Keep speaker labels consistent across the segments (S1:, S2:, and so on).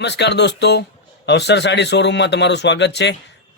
S1: નમસ્કાર દોસ્તો. અવસર સાડી શોરૂમમાં તમારું સ્વાગત છે.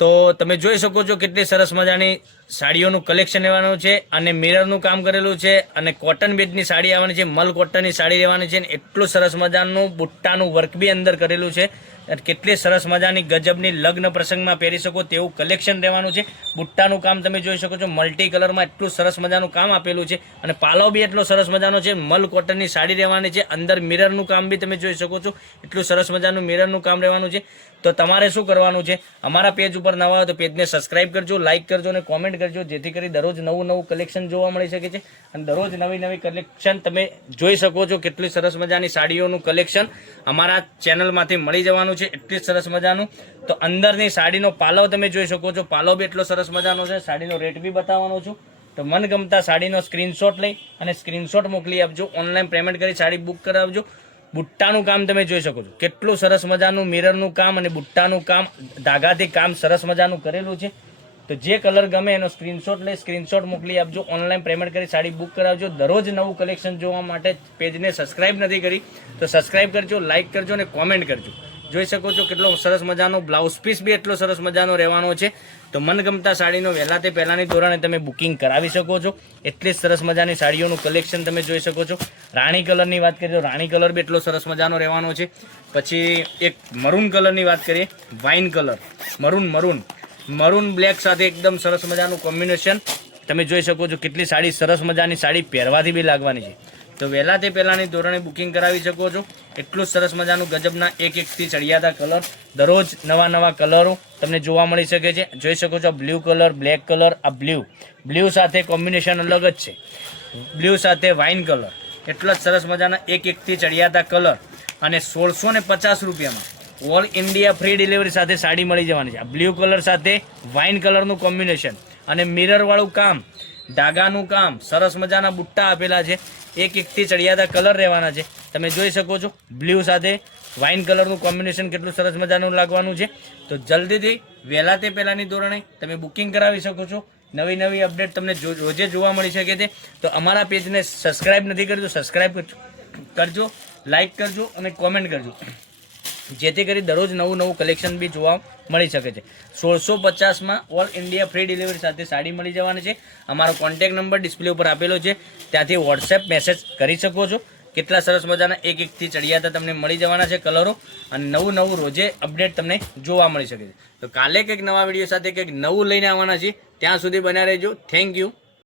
S1: તો તમે જોઈ શકો છો કેટલી સરસ મજાની સાડીઓનું કલેક્શન લેવાનું છે અને મિરરનું કામ કરેલું છે અને કોટન બેડની સાડી આવવાની છે મલ કોટનની સાડી લેવાની છે અને એટલું સરસ મજાનું બુટ્ટાનું વર્ક બી અંદર કરેલું છે. કેટલી સરસ મજાની ગજબની લગ્ન પ્રસંગમાં પહેરી શકો તેવું કલેક્શન રહેવાનું છે. બુટ્ટાનું કામ તમે જોઈ શકો છો મલ્ટી કલરમાં એટલું સરસ મજાનું કામ આપેલું છે. અને પાલો બી એટલો સરસ મજાનો છે, મલ કોટનની સાડી રહેવાની છે, અંદર મિરરનું કામ બી તમે જોઈ શકો છો. એટલું સરસ મજાનું મિરરનું કામ રહેવાનું છે. તો તમારે શું કરવાનું છે? અમારા પેજ ઉપર નવા હોય તો પેજને સબસ્ક્રાઇબ કરજો લાઇક કરજો અને કોમેન્ટ કરજો, જેથી કરી દરરોજ નવું નવું કલેક્શન જોવા મળી શકે છે. અને દરરોજ નવી નવી કલેક્શન તમે જોઈ શકો છો, કેટલી સરસ મજાની સાડીઓનું કલેક્શન અમારા ચેનલમાંથી મળી જવાનું છે, એટલી સરસ મજાનું. તો અંદરની સાડીનો પાલવ તમે જોઈ શકો છો, પાલવ બી એટલો સરસ મજાનો છે. સાડીનો રેટ બી બતાવવાનો છું. તો મનગમતા સાડીનો સ્ક્રીનશોટ લઈ અને સ્ક્રીનશોટ મોકલી આપજો. ઓનલાઈન પેમેન્ટ કરી સાડી બુક કરાવજો. બુટ્ટાનું કામ તમે જોઈ શકો છો. કેટલું સરસ મજાનું મિરરનું કામ અને બુટ્ટાનું કામ, ધાગાથી કામ સરસ મજાનું કરેલું છે. તો જે કલર ગમે એનો સ્ક્રીનશોટ લઈ સ્ક્રીનશોટ મોકલી આપજો. ઓનલાઈન પેમેન્ટ કરી સાડી બુક કરાવજો. દરરોજ નવું કલેક્શન જોવા માટે પેજને સબસ્ક્રાઇબ નથી કરી. તો સબસ્ક્રાઇબ કરજો લાઇક કરજો અને કોમેન્ટ કરજો. જોઈ શકો છો કેટલો સરસ મજાનો બ્લાઉઝ પીસ બી એટલો સરસ મજાનો રહેવાનો છે. તો મનગમતા સાડીનો વહેલા તે પહેલાંની ધોરણે તમે બુકિંગ કરાવી શકો છો. એટલી સરસ મજાની સાડીઓનું કલેક્શન તમે જોઈ શકો છો. રાણી કલરની વાત કરીએ તો રાણી કલર બી એટલો સરસ મજાનો રહેવાનો છે. પછી એક મરૂન કલરની વાત કરીએ, wine colour. Maroon maroon. Maroon black સાથે એકદમ સરસ મજાનું કોમ્બિનેશન તમે જોઈ શકો છો કેટલી સાડી સરસ મજાની સાડી પહેરવાથી બી લાગવાની છે. તો વહેલા તે પહેલાંની ધોરણે બુકિંગ કરાવી શકો છો. એટલું સરસ મજાનું ગજબના એક એકથી ચડિયાતા કલર દરરોજ નવા નવા કલરો તમને જોવા મળી શકે છે. જોઈ શકો છો બ્લુ કલર બ્લેક કલર આ બ્લુ બ્લુ સાથે કોમ્બિનેશન અલગ જ છે. બ્લુ સાથે વાઇન કલર એટલા જ સરસ મજાના એક એકથી ચડિયાતા કલર અને સોળસો ને પચાસ રૂપિયામાં ઓલ ઇન્ડિયા ફ્રી ડિલિવરી સાથે સાડી મળી જવાની છે. આ બ્લુ કલર સાથે વાઇન કલરનું કોમ્બિનેશન અને મિરરવાળું કામ. ધાગાનું કામ, સરસ મજાના બુટ્ટા આપેલા છે. એક એકથી ચડિયાતા કલર રહેવાના છે. તમે જોઈ શકો છો, બ્લુ સાથે વાઇન કલરનું કોમ્બિનેશન કેટલું સરસ મજાનું લાગવાનું છે. તો જલ્દીથી વહેલા તે પહેલાંની ધોરણે તમે બુકિંગ કરાવી શકો છો. નવી નવી અપડેટ તમને રોજે જોવા મળી શકે છે. તો અમારા પેજને સબસ્ક્રાઈબ નથી કર્યું તો સબસ્ક્રાઇબ કરજો. લાઇક કરજો અને કોમેન્ટ કરજો. જેથી કરી દરરોજ નવું નવું કલેક્શન બી જોવા મળી શકે છે. સોળસો પચાસમાં ઓલ ઇન્ડિયા ફ્રી ડિલિવરી સાથે સાડી મળી જવાની છે. અમારો કોન્ટેક નંબર ડિસ્પ્લે ઉપર આપેલો છે. ત્યાંથી વોટ્સએપ મેસેજ કરી શકો છો. કેટલા સરસ મજાના એક એકથી ચડિયાતા તમને મળી જવાના છે કલરો અને નવું નવું રોજે અપડેટ તમને જોવા મળી શકે છે. તો કાલે કંઈક નવા વીડિયો સાથે કંઈક નવું લઈને આવવાના છે ત્યાં સુધી બન્યા રહેજો. Thank you